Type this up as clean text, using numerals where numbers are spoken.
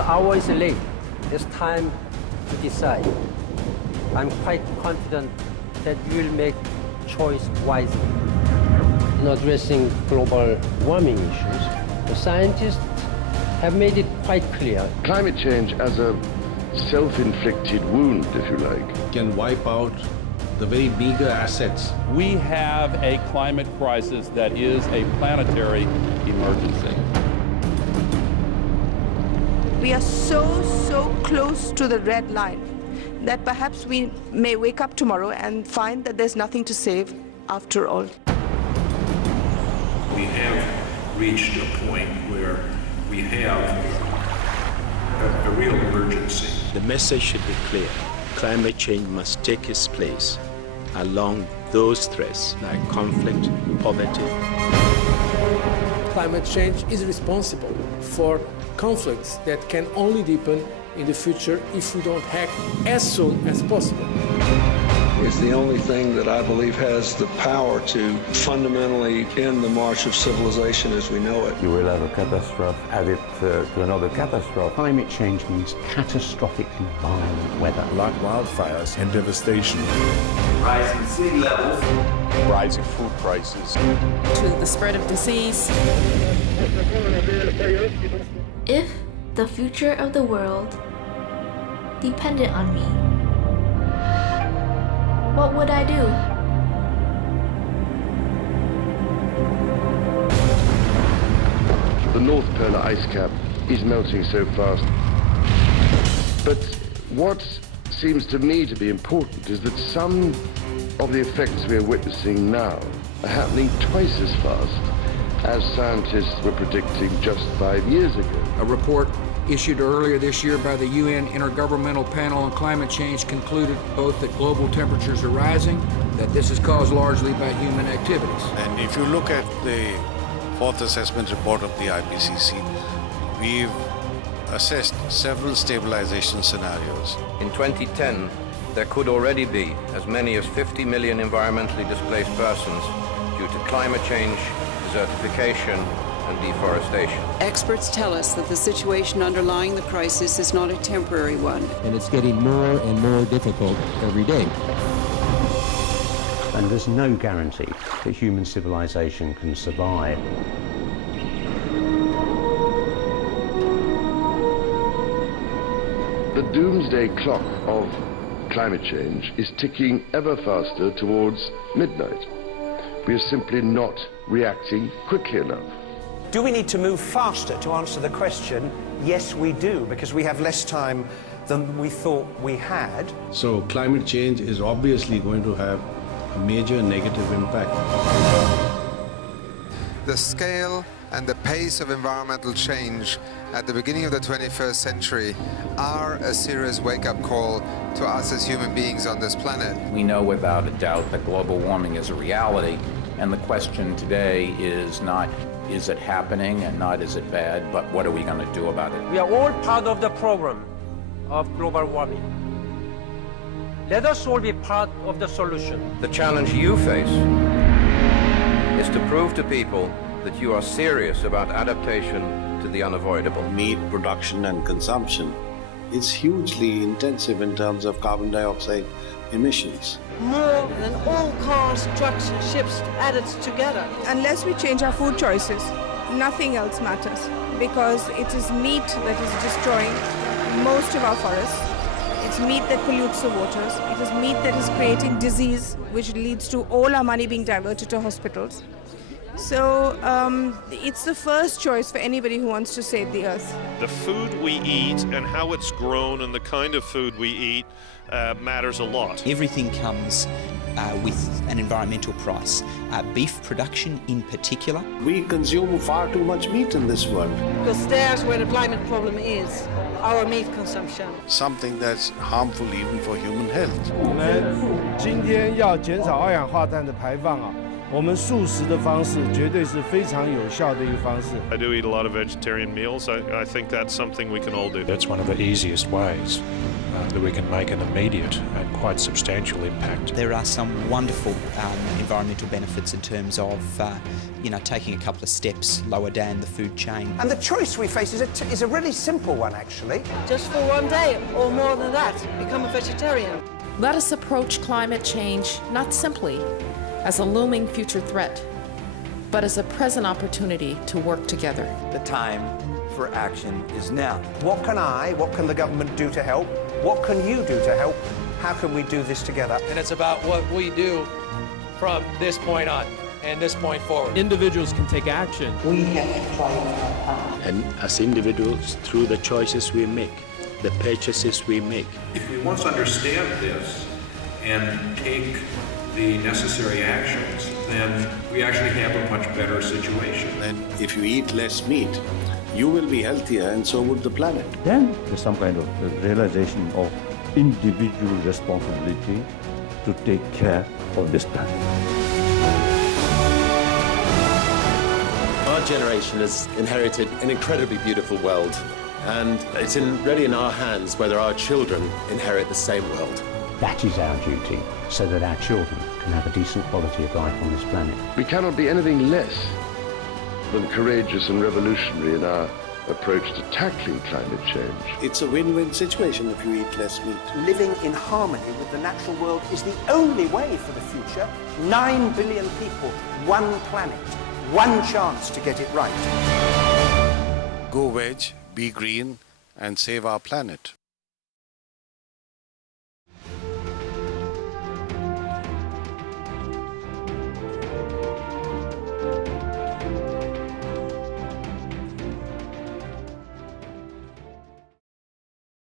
the hour is late. It's time to decide. I'm quite confident that you will make choice wisely. In addressing global warming issues, the scientists have made it quite clear. Climate change as a self-inflicted wound, if you like, can wipe out the very meager assets. We have a climate crisis that is a planetary emergency. We are so close to the red line that perhaps we may wake up tomorrow and find that there's nothing to save after all. We have reached a point where we have a real emergency. The message should be clear. Climate change must take its place along those threats like conflict, poverty. Climate change is responsible for conflicts that can only deepen in the future if we don't act as soon as possible. It's the only thing that I believe has the power to fundamentally end the march of civilization as we know it. You will have a catastrophe, add it to another catastrophe. Climate change means catastrophically violent weather. Like wildfires and devastation. Rising sea levels. Rising food prices. To the spread of disease. If the future of the world depended on me, what would I do? the North Polar ice cap is melting so fast. But what seems to me to be important is that some of the effects we are witnessing now are happening twice as fast as scientists were predicting just 5 years ago. A report issued earlier this year by the UN Intergovernmental Panel on Climate Change concluded both that global temperatures are rising, that this is caused largely by human activities. And if you look at the fourth assessment report of the IPCC, we've assessed several stabilization scenarios. In 2010, there could already be as many as 50 million environmentally displaced persons due to climate change, desertification, and deforestation. Experts tell us that the situation underlying the crisis is not a temporary one. And it's getting more and more difficult every day. And there's no guarantee that human civilization can survive. The doomsday clock of climate change is ticking ever faster towards midnight. We are simply not reacting quickly enough. Do we need to move faster to answer the question? Yes, we do, because we have less time than we thought we had. So climate change is obviously going to have a major negative impact. The scale and the pace of environmental change at the beginning of the 21st century are a serious wake-up call to us as human beings on this planet. We know without a doubt that global warming is a reality, and the question today is not is it happening and not is it bad, but what are we going to do about it? We are all part of the problem of global warming. Let us all be part of the solution. The challenge you face is to prove to people that you are serious about adaptation to the unavoidable. Meat production and consumption is hugely intensive in terms of carbon dioxide emissions. More than all cars, trucks, and ships added together. Unless we change our food choices, nothing else matters, because it is meat that is destroying most of our forests. It's meat that pollutes the waters. It is meat that is creating disease, which leads to all our money being diverted to hospitals. So it's the first choice for anybody who wants to save the earth. The food we eat and how it's grown and the kind of food we eat matters a lot. Everything comes with an environmental price. Beef production in particular. We consume far too much meat in this world. Because there's where the climate problem is, our meat consumption. Something that's harmful even for human health. 我们今天要减少二氧化碳的排放我们素食的方式绝对是非常有效的一个方式。I do eat a lot of vegetarian meals. I think that's something we can all do. That's one of the easiest ways that we can make an immediate and quite substantial impact. There are some wonderful environmental benefits in terms of, taking a couple of steps lower down the food chain. And the choice we face is a really simple one, actually. Just for one day, or more than that, become a vegetarian. Let us approach climate change not simply as a looming future threat, but as a present opportunity to work together. The time for action is now. What can the government do to help? What can you do to help? How can we do this together? And it's about what we do from this point on and this point forward. Individuals can take action. We have to try our part. And as individuals, through the choices we make, the purchases we make. If we once understand this and take the necessary actions, then we actually have a much better situation. And if you eat less meat, you will be healthier and so would the planet. Then there's some kind of realization of individual responsibility to take care of this planet. Our generation has inherited an incredibly beautiful world, and it's really in our hands whether our children inherit the same world. That is our duty, so that our children can have a decent quality of life on this planet. We cannot be anything less than courageous and revolutionary in our approach to tackling climate change. It's a win-win situation if you eat less meat. Living in harmony with the natural world is the only way for the future. 9 billion people, one planet, one chance to get it right. Go veg, be green, and save our planet.